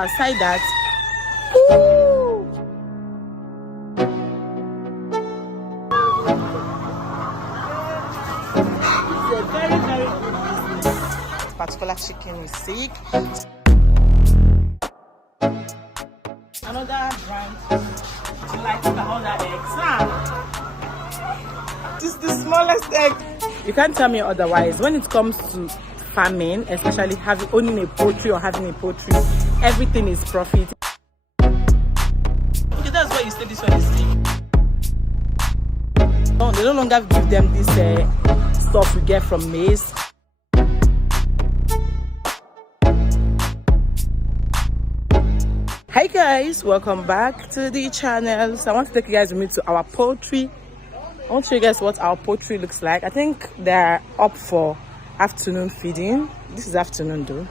Aside that, it's a very, very good business. This particular chicken is sick. Another brand, like another eggs. This is the smallest egg. You can't tell me otherwise. When it comes to farming, especially owning a poultry or having a poultry, everything is profit. Okay, that's why you say this one is sick. No, they no longer give them this stuff we get from maize. Hi guys, welcome back to the channel. So I want to take you guys with me to our poultry. I want to show you guys what our poultry looks like. I think they're up for afternoon feeding. This is afternoon though.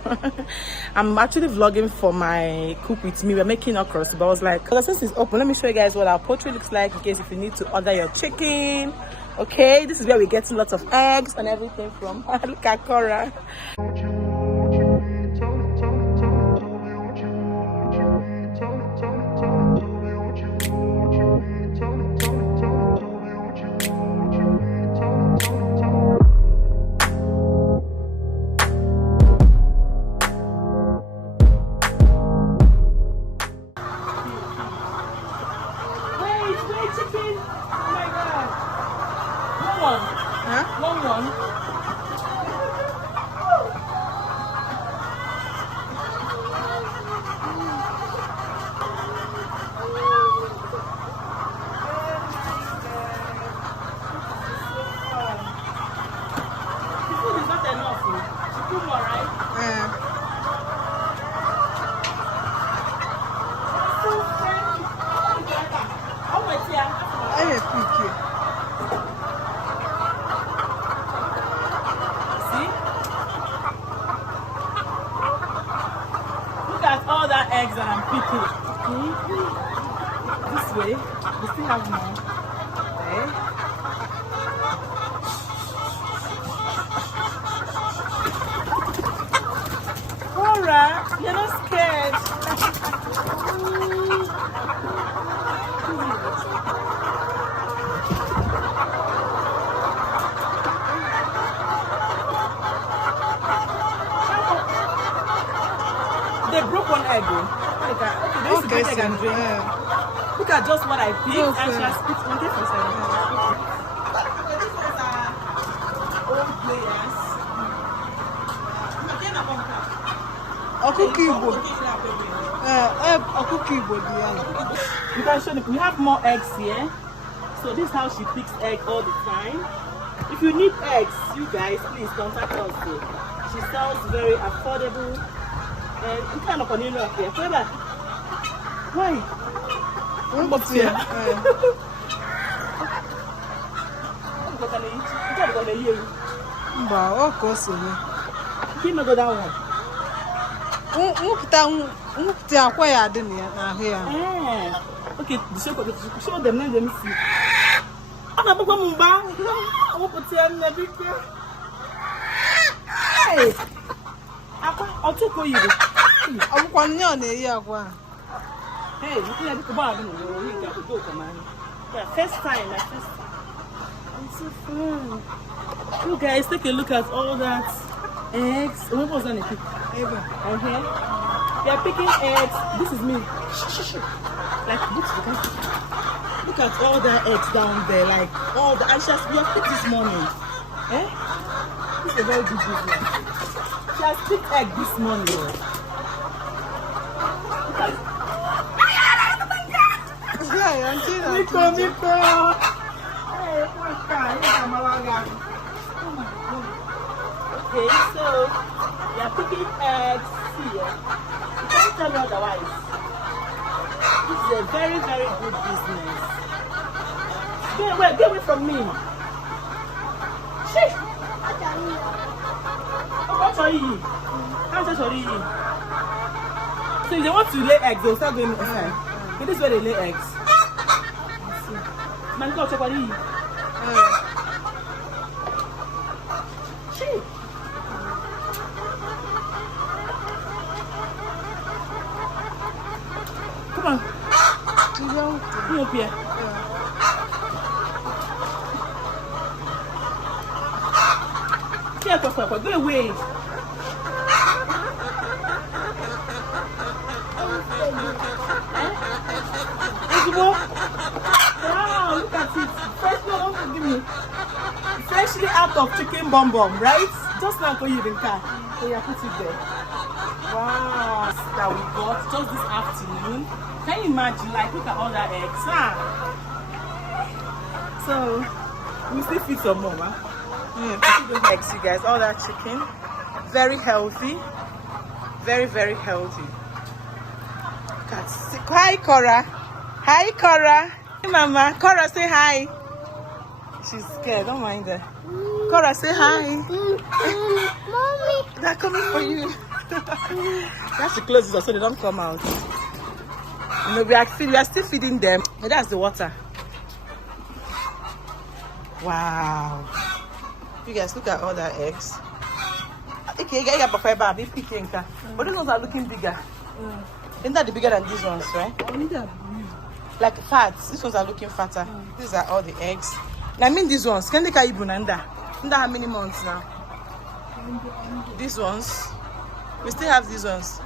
I'm actually vlogging for my coop with me. We're making okras, but I was like, since it's open, let me show you guys what our poultry looks like in case if you need to order your chicken. Okay, this is where we get lots of eggs and everything from. Look at Cora. Long one. The food is not enough. She put more, right? All that eggs that I'm picking. This way, we still have more. Okay. Alright, you're not scared. They broke one egg. Okay, egg and drink. Look at just what I picked, and she has picked one day for 7. These ones are old players. You can show them. We have more eggs here. So this is how she picks egg all the time. If you need eggs, you guys, please contact us. She sells very affordable. You can't open it up here. Why? What's here? Wow, of course. Give me go that one. Okay, show them, let them see. I'm going to put everything. Hey! I'll take you. I'm going to hey, you can have the bar. You got to go, man. First time. It's so fun. You guys, take a look at all that eggs. What was that? Okay. They are picking eggs. This is me. Like, look at all the eggs down there. Like, all the ashes we have picked this morning. This is a very good business. She has picked egg this morning. Look at it. Miko. Hey, okay, so they are picking eggs here. You can't tell me otherwise. This is a very, very good business. Get away from me. Shit. What's are you? How much are you? So if they want to lay eggs, they'll start going inside. So this is where they lay eggs. Man, go check what you eat. Come on. Come up here. Here, Papa. Go away. Wow, look at it. Freshly out of chicken bum bum, right? Just now you in the car. So you put it there. Wow, that we got just this afternoon. Can you imagine? Like, look at all that eggs, huh? So we still feed some more, huh? Yeah, eggs, you guys. All that chicken, very healthy, very, very healthy. Hi, Cora. Hi, Cora. Hey, Mama. Cora, say hi. She's scared. Don't mind her. Cora, say hi. Mommy. They're coming for you. You have to close it so they don't come out. You know, we are still feeding them. But that's the water. Wow. You guys, look at all the eggs. Okay, but these ones are looking bigger. Isn't that bigger than these ones, right? Like fats. These ones are looking fatter. These are all the eggs. I mean these ones. Can they carry Bunanda? Under how many months now? These ones. We still have these ones.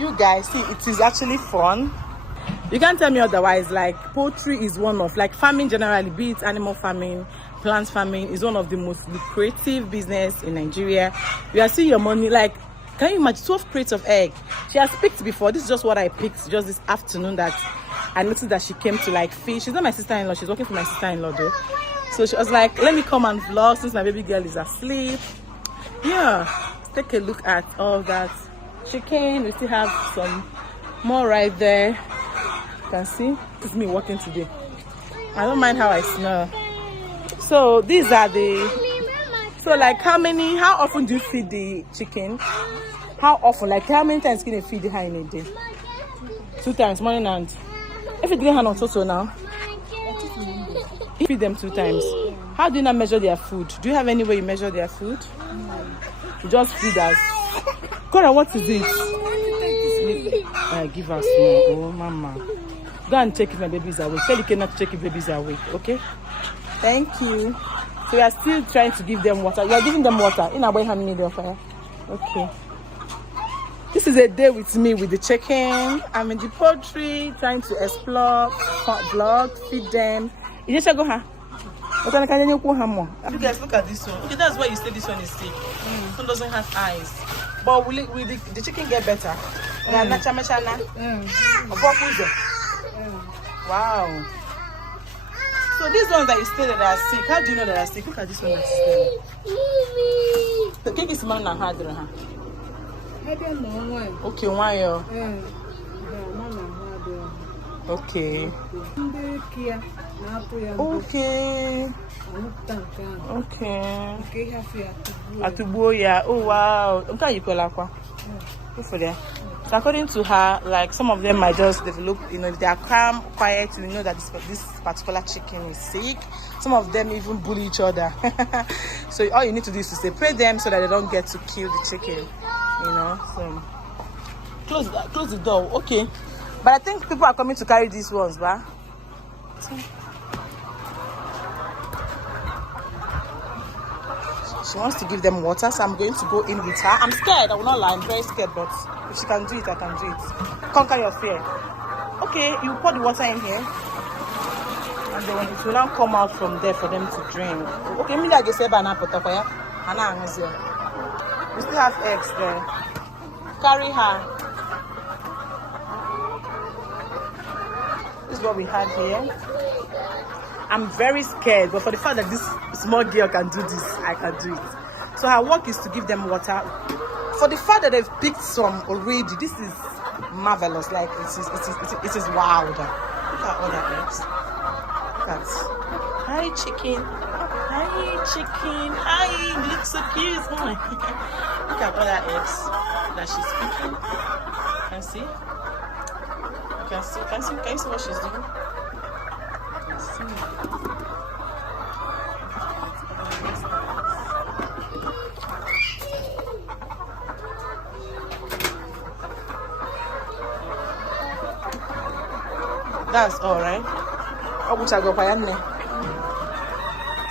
You guys, see, it is actually fun. You can't tell me otherwise. Like, poultry is one of, like, farming generally, be it animal farming, plant farming, is one of the most lucrative business in Nigeria. You are seeing your money. Like, can you imagine 12 crates of egg? She has picked before. This is just what I picked just this afternoon, that I noticed that she came to like fish. She's not my sister-in-law. She's working for my sister-in-law though. So she was like, let me come and vlog since my baby girl is asleep. Yeah, take a look at all that chicken. We still have some more right there. You can see, this is me working today. I don't mind how I smell. So these are so like how often do you feed the chicken? How often? Like how many times can you feed her in a day? 2 times, morning and if you didn't have on total now, you feed them 2 times. How do you not measure their food? Do you have any way you measure their food? You just feed us. Cora, what is this? Give us more. Oh, mama. Go and check if my baby is awake. Tell you cannot check if baby is awake, okay? Thank you. So we are still trying to give them water. We are giving them water. In a way, how many there fire? Okay. This is a day with me with the chicken. I'm in the poultry, trying to explore, vlog, feed them. You just go huh? You guys look at this one. Okay, that's why you say this one is sick. This one doesn't have eyes. But will the chicken get better? Wow. So these ones that you say that are sick, how do you know that are sick? Look at this one that's sick. The cake is man and hard. Okay, why? Okay. Okay. Atuboya. Oh wow. So according to her, like some of them might just develop, if they are calm, quiet, you know that this particular chicken is sick. Some of them even bully each other. So all you need to do is to separate them so that they don't get to kill the chicken. So close the door. Okay. But I think people are coming to carry these ones, ba? She wants to give them water, so I'm going to go in with her. I'm scared, I will not lie, I'm very scared, but if she can do it, I can do it. Conquer your fear. Okay, you pour the water in here. And then it will now come out from there for them to drink. Okay, we still have eggs there. Carry her. This is what we had here. I'm very scared, but for the fact that this small girl can do this, I can do it. So her work is to give them water. For the fact that they've picked some already, this is marvelous. Like it is wild. Look at all that eggs. Look at. Hi chicken. Hi chicken. Hi. You look so cute. Look at all that eggs that she's picking. Can you see? Can you see what she's doing? That's all right.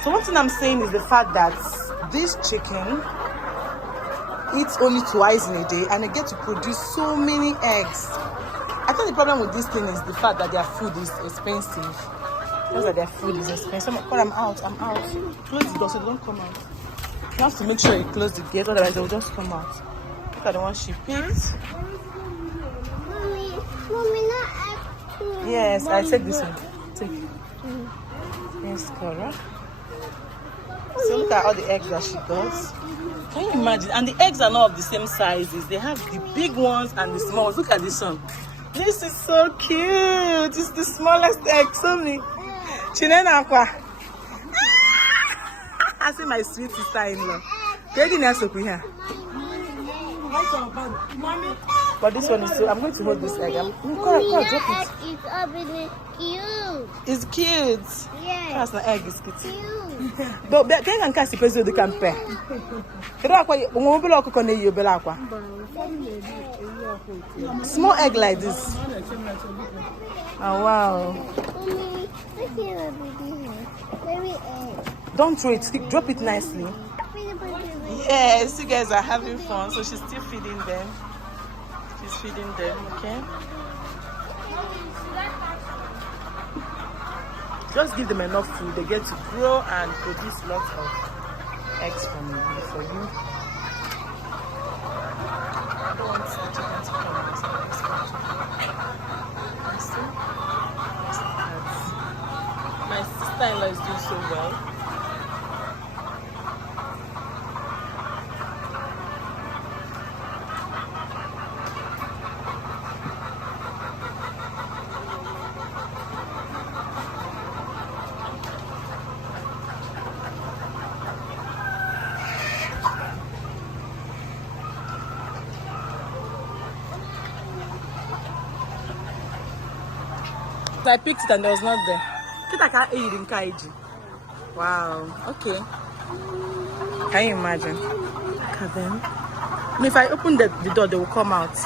So one thing I'm saying is the fact that this chicken eats only twice in a day and they get to produce so many eggs. I think the problem with this thing is the fact that their food is expensive. Because their food is expensive. I'm out. Close the door so they don't come out. You have to make sure you close the gate, otherwise they will just come out. Look at the one she picked. Mommy, not egg too. Yes, I take this one. Take it. Yes, Cora. So look at all the eggs that she got. Can you imagine? And the eggs are not of the same sizes. They have the big ones and the small ones. Look at this one. This is so cute. It's the smallest egg. So many. Chinena aqua. I see my sweet sister-in-law. Here. But this one is so. I'm going to hold this egg. Drop it. It's opening cute. It's cute. Yes. That's the egg is cute. Cute. But can see peso the camper. Small egg like this. Oh wow. Mommy, look here, baby egg. Don't throw it. Drop it nicely. Yes, you guys are having fun. So she's still feeding them. She's feeding them, okay? Just give them enough food. They get to grow and produce lots of eggs for you. I don't want the chicken to come out. My sister-in-law is doing so well. I picked it and there was not there. Wow, okay. Can you imagine? Look at them. And if I open the door, they will come out.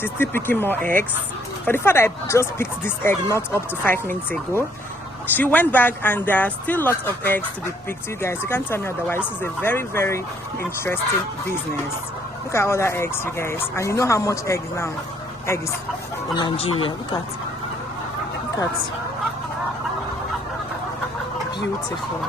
She's still picking more eggs. For the fact that I just picked this egg not up to 5 minutes ago, she went back and there are still lots of eggs to be picked. You guys, you can't tell me otherwise. This is a very, very interesting business. Look at all that eggs, you guys. And you know how much egg is in Nigeria. Look at. Beautiful.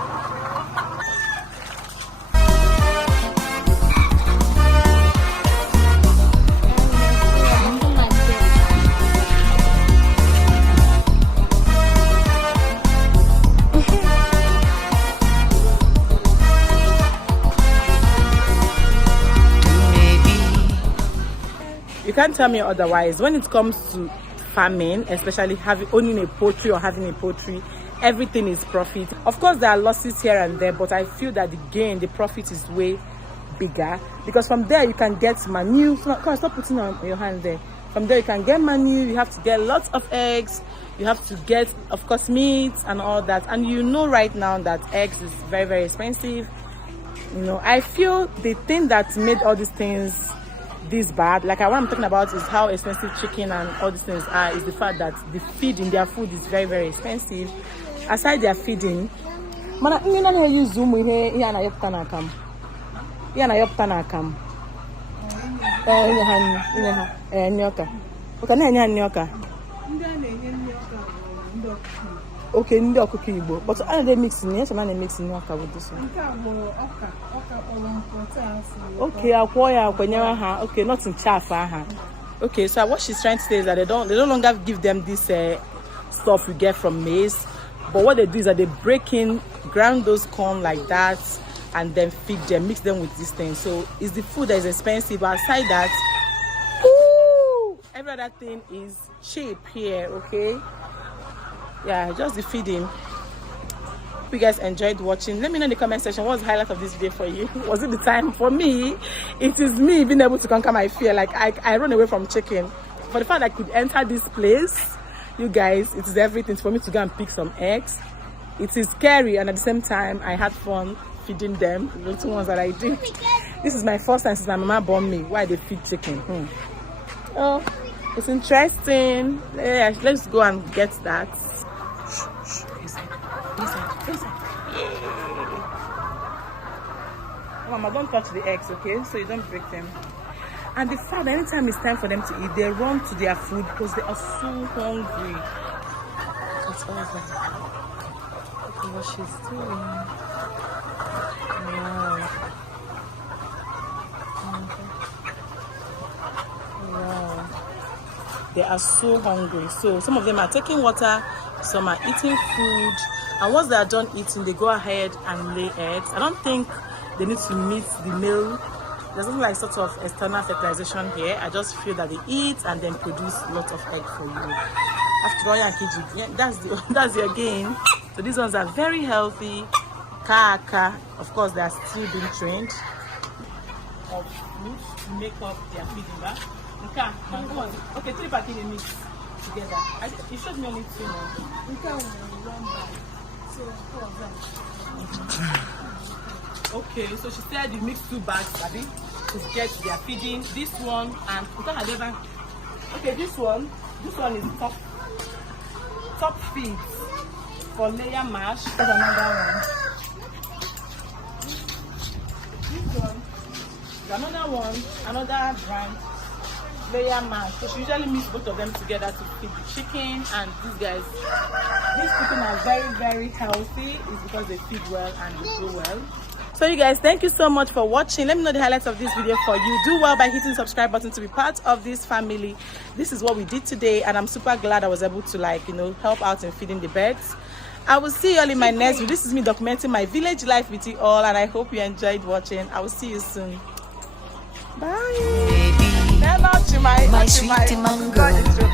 You can't tell me otherwise. When it comes to farming, especially owning a poultry or having a poultry, everything is profit. Of course, there are losses here and there, but I feel that the profit is way bigger, because from there you can get manure. Come on, stop putting on your hand there. From there you can get manure. You have to get lots of eggs. You have to get, of course, meat and all that. And you know right now that eggs is very, very expensive. You know, I feel the thing that made all these things this bad, like what I'm talking about, is how expensive chicken and all these things are, is the fact that the feeding, their food is very, very expensive. Aside their feeding, okay, ndị ọkụkọ Igbo, but they mix in here, man, mix in ọka with this one. Okay, okay, not in chaff. Okay, so what she's trying to say is that they no longer give them this stuff we get from maize, but what they do is that they ground those corn like that and then feed them, mix them with this thing. So it's the food that is expensive, but aside that, every other thing is cheap here, okay? Yeah, just the feeding. Hope you guys enjoyed watching. Let me know in the comment section what was the highlight of this video for you. Was it the time? For me, it is me being able to conquer my fear. Like I run away from chicken. For the fact that I could enter this place, you guys, it is everything for me to go and pick some eggs. it is scary, and at the same time I had fun feeding them, the little ones that I did. This is my first time since my mama born me why they feed chicken. Oh, it's interesting. Yeah, let's go and get that. Mama, don't touch the eggs, okay? So you don't break them. And the fact that anytime it's time for them to eat, they run to their food because they are so hungry. It's over. Look at what she's doing. Wow. Wow. They are so hungry. So some of them are taking water, some are eating food. And once they are done eating, they go ahead and lay eggs. I don't think they need to meet the male. There's nothing like sort of external fertilization here. I just feel that they eat and then produce lots of egg for you. After all, yeah, that's their game. So these ones are very healthy. Kaka, of course, they are still being trained. Of meat to make up their feeding bag. Okay, 3 packing in mix together. You showed me only 2 now. So 4 of them. Okay, so she said you mix 2 bags, Abby, to get their feeding. This one and okay, this one is top feeds for layer mash. There's another one. This one, another one, another brand, layer mash. So she usually mix both of them together to feed the chicken. And these guys, these chicken are very, very healthy. It's because they feed well and they grow well. So you guys, thank you so much for watching. Let me know the highlights of this video for you. Do well by hitting the subscribe button to be part of this family. This is what we did today, and I'm super glad I was able to help out in feeding the birds. I will see you all in my next video. This is me documenting my village life with you all, and I hope you enjoyed watching. I will see you soon. Bye. My sweet mango.